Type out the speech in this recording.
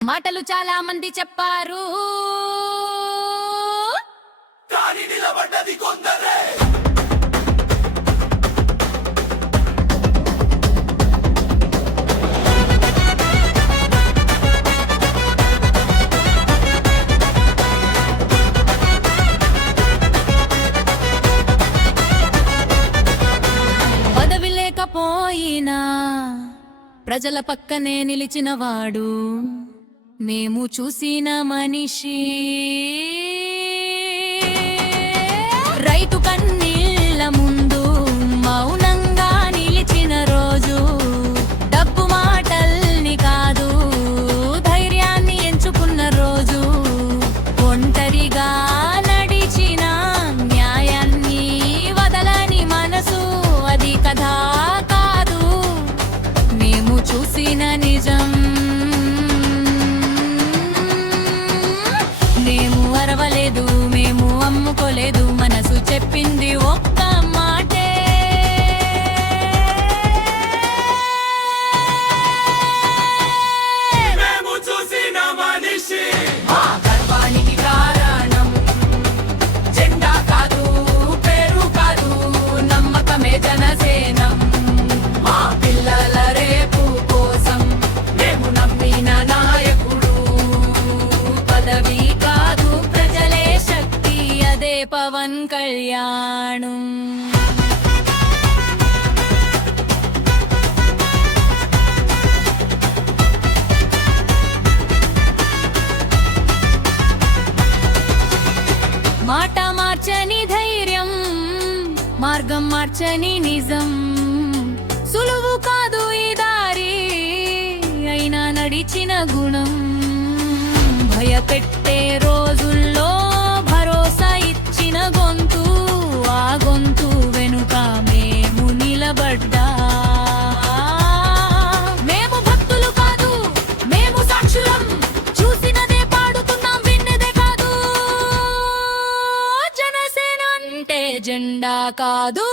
మాటలు చాలా మంది చెప్పారు, కానీ నిలబడ్డది కొందరే. పదవి లేకపోయినా ప్రజల పక్కనే నిలిచినవాడు, మేము చూసిన మనిషి. రైతు కన్నీళ్ళ ముందు మౌనంగా నిలిచిన రోజు, డబ్బు మాటల్ని కాదు ధైర్యాన్ని ఎంచుకున్న రోజు, ఒంటరిగా నడిచిన న్యాయాన్ని వదలని మనసు, అది కథ కాదు మేము చూసిన నిజం. మేము అరవలేదు, మేము అమ్ముకోలేదు, మనసు చెప్పింది ఒక్క మాటే. మేము చూసిన మనిషి మా గర్వానికి కారణం జెండా కాదు, పేరు కాదు, నమ్మకమే జనసేనం. మా పిల్లల రేపు కోసం మేము నమ్మిన నాయకుడు. పదవి కాదు ప్రజలే శక్తి, అదే పవన్ కళ్యాణ్. మాట మార్చని ధైర్యం, మార్గం మార్చని నిజం. సులువు కాదు ఈ దారి, అయినా నడిచిన గుణం. భయపెట్టే రోజుల్లో భరోసా ఇచ్చిన గొంతు, ఆ గొంతు వెనుక మేము నిలబడ్డా. మేము భక్తులు కాదు, మేము సాక్షులం, చూసినదే పాడుతున్నాం, విన్నదే కాదు. జనసేన అంటే జెండా కాదు,